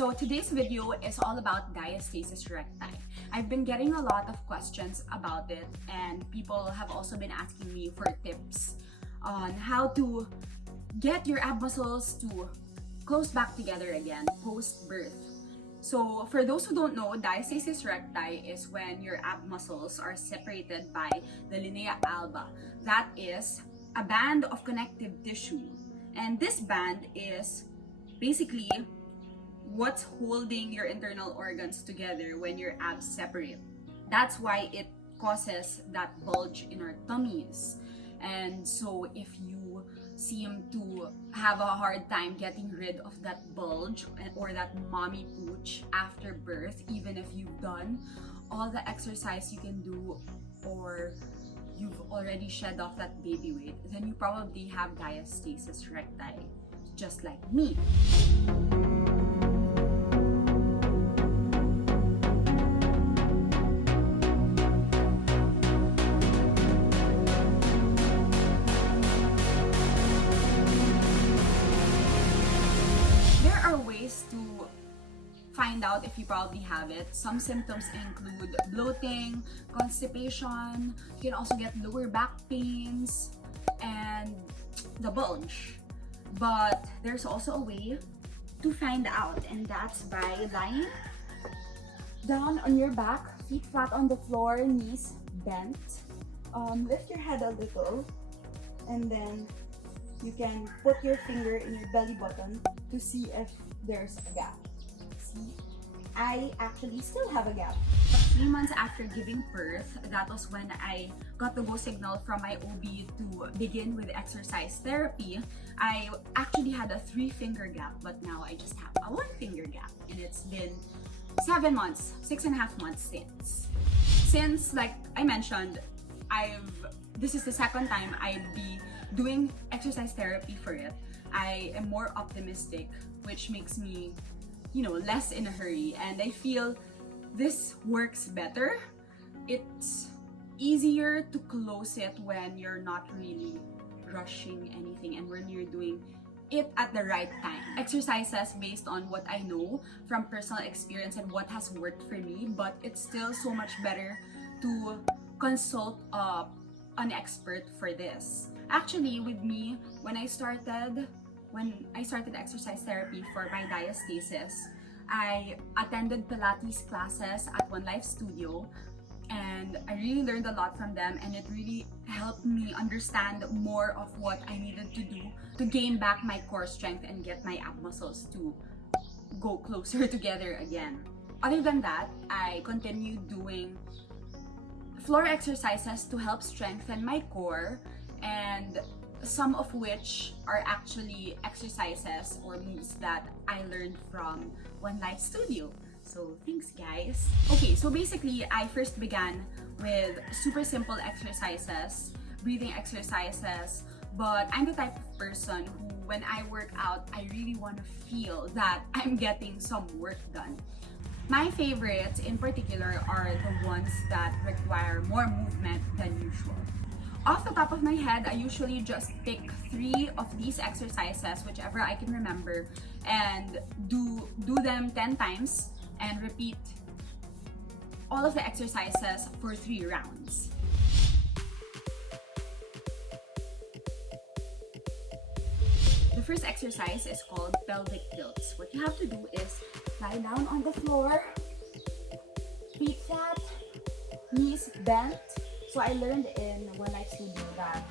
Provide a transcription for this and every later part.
So today's video is all about diastasis recti. I've been getting a lot of questions about it, and people have also been asking me for tips on how to get your ab muscles to close back together again post-birth. So for those who don't know, diastasis recti is when your ab muscles are separated by the linea alba. That is a band of connective tissue. And this band is basically what's holding your internal organs together when your abs separate. That's why it causes that bulge in our tummies. And so if you seem to have a hard time getting rid of that bulge or that mommy pooch after birth, even if you've done all the exercise you can do or you've already shed off that baby weight, then you probably have diastasis recti, just like me. To find out if you probably have it. Some symptoms include bloating, constipation, you can also get lower back pains, and the bulge. But there's also a way to find out, and that's by lying down on your back, feet flat on the floor, knees bent. Lift your head a little, and then you can put your finger in your belly button to see if there's a gap. See, I actually still have a gap. 3 months after giving birth, that was when I got the go signal from my OB to begin with exercise therapy. I actually had a 3-finger gap, but now I just have a 1-finger gap, and it's been 7 months, 6.5 months since. Since, like I mentioned, this is the second time I'd be doing exercise therapy for it. I am more optimistic, which makes me, less in a hurry, and I feel this works better. It's easier to close it when you're not really rushing anything and when you're doing it at the right time. Exercises based on what I know from personal experience and what has worked for me, but it's still so much better to consult an expert for this. Actually, with me, when I started exercise therapy for my diastasis, I attended Pilates classes at One Life Studio, and I really learned a lot from them, and it really helped me understand more of what I needed to do to gain back my core strength and get my ab muscles to go closer together again. Other than that, I continued doing floor exercises to help strengthen my core, and some of which are actually exercises or moves that I learned from One Life Studio. So thanks, guys. Okay, so basically I first began with super simple exercises, breathing exercises, but I'm the type of person who, when I work out, I really want to feel that I'm getting some work done. My favorites in particular are the ones that require more movement than usual. Off the top of my head, I usually just pick 3 of these exercises, whichever I can remember, and do them 10 times and repeat all of the exercises for 3 rounds. The first exercise is called pelvic tilts. What you have to do is lie down on the floor, feet flat, knees bent. So I learned in One Life Studio that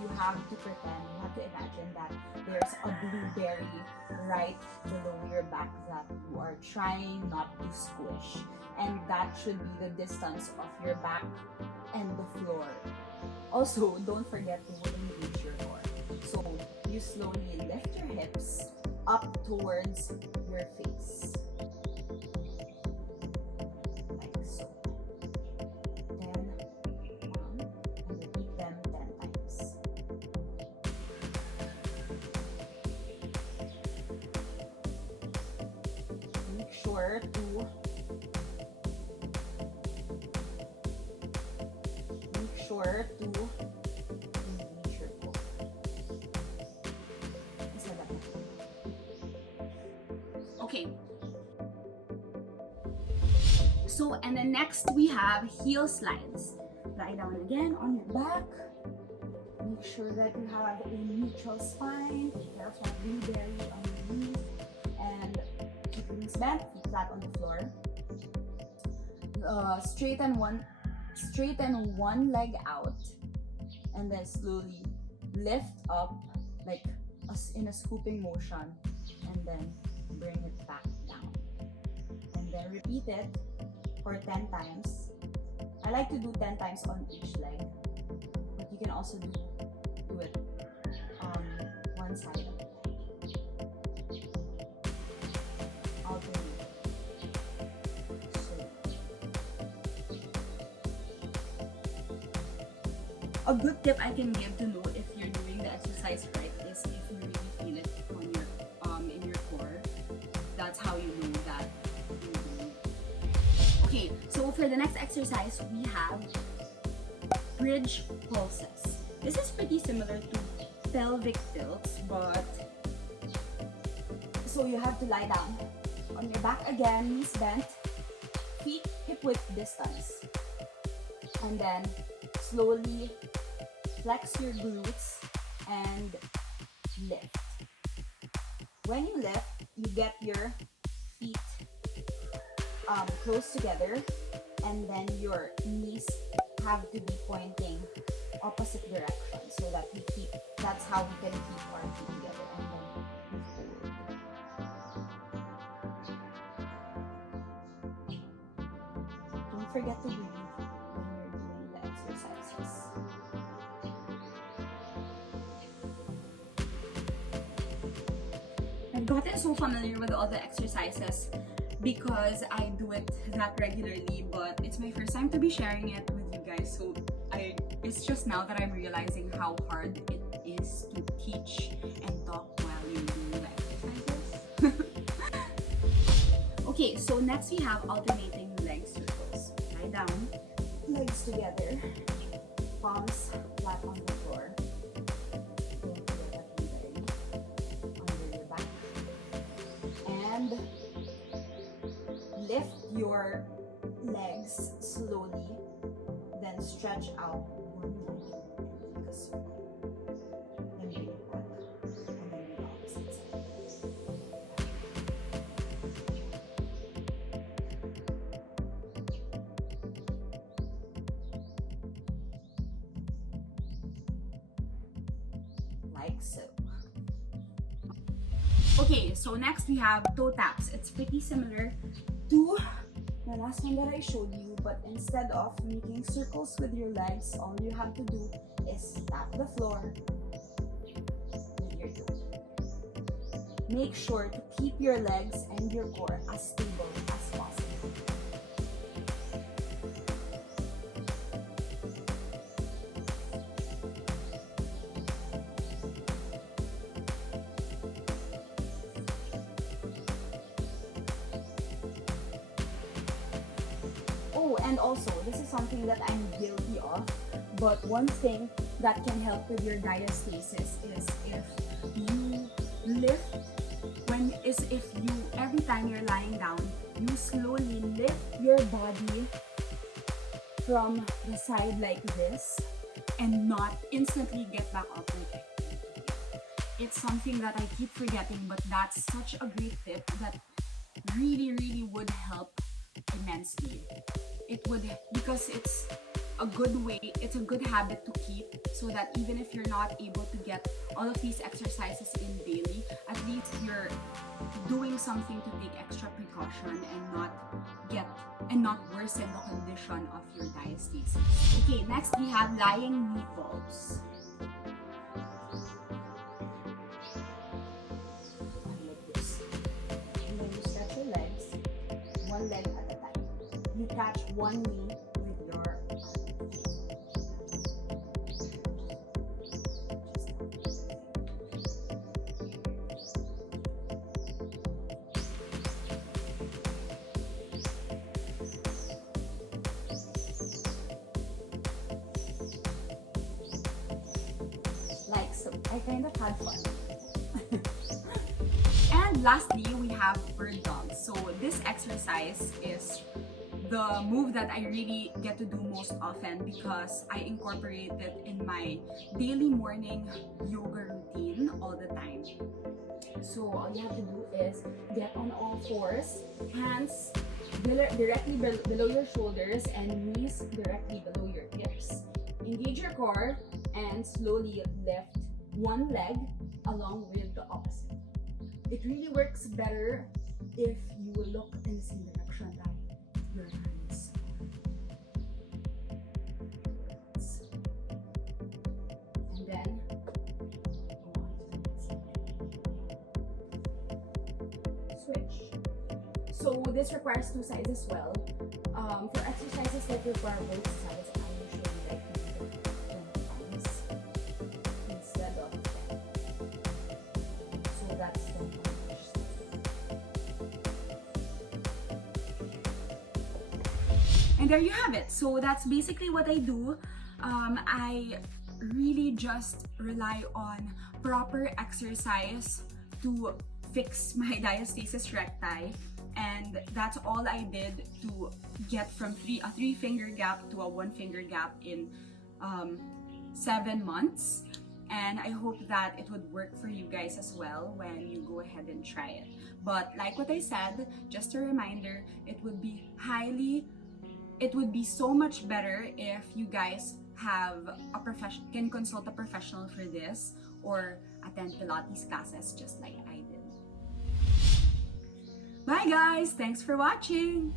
you have to imagine that there's a blueberry right below your back that you are trying not to squish. And that should be the distance of your back and the floor. Also, don't forget to engage your core. So you slowly lift your hips up towards your face. Make sure to engage your core. Okay, So, and then next we have heel slides. Lie down again on your back. Make sure that you have a neutral spine. Be careful of being belly on your knees. And keep your knees bent, feet flat on the floor. Straighten one leg out. And then slowly lift up like in a scooping motion. And then bring it back down. And then repeat it for 10 times. I like to do 10 times on each leg, but you can also do it on one side of the leg. Alternate. A good tip I can give to know if you're doing the exercise right is if you really feel it on your in your core. That's how you know that you're doing it. Okay, so for the next exercise we have bridge pulses. This is pretty similar to pelvic tilts, but so you have to lie down on your back again, knees bent, feet hip width distance, and then slowly flex your glutes and lift. When you lift, you get your feet close together, and then your knees have to be pointing opposite direction so that that's how we can keep our feet together. And then hold. Don't forget to breathe when you're doing the exercises. I've gotten so familiar with all the exercises because I do it that regularly, but it's my first time to be sharing it with you guys, so it's just now that I'm realizing how hard it is to teach and talk while you're doing the exercises. Okay, so next we have alternating leg circles. Lie down, legs together, palms flat on the floor. Under your back. And lift your legs slowly, then stretch out one leg and take a circle. Then bring it back, and then the opposite side. Like so. Okay, so next we have toe taps. It's pretty similar to the last one that I showed you, but instead of making circles with your legs, all you have to do is tap the floor with your toe. Make sure to keep your legs and your core as stable as possible. Oh, and also, this is something that I'm guilty of, but one thing that can help with your diastasis is if you lift, every time you're lying down, you slowly lift your body from the side like this and not instantly get back up. It's something that I keep forgetting, but that's such a great tip that really would help immensely. It would, because it's a good habit to keep, so that even if you're not able to get all of these exercises in daily, at least you're doing something to take extra precaution and not worsen the condition of your diastasis. Okay, next we have lying knee pulse. Like this. And then you stretch your legs, one leg at a time. You catch one knee with your arm. Like so. I kind of had fun. And lastly, we have bird dog. So this exercise is the move that I really get to do most often because I incorporate it in my daily morning yoga routine all the time. So all you have to do is get on all fours, hands directly below your shoulders and knees directly below your hips. Engage your core and slowly lift one leg along with the opposite. It really works better if you will look in the same direction that your hands are. And then go on to the next. Switch. So this requires two sides as well. For exercises that require both sides, I usually like to do them 10 times instead of 10. So that's the first. And there you have it. So that's basically what I do. I really just rely on proper exercise to fix my diastasis recti, and that's all I did to get from a 3-finger gap to a 1-finger gap in 7 months. And I hope that it would work for you guys as well when you go ahead and try it. But like what I said, just a reminder, it would be so much better if you guys have can consult a professional for this or attend Pilates classes just like I did. Bye guys! Thanks for watching!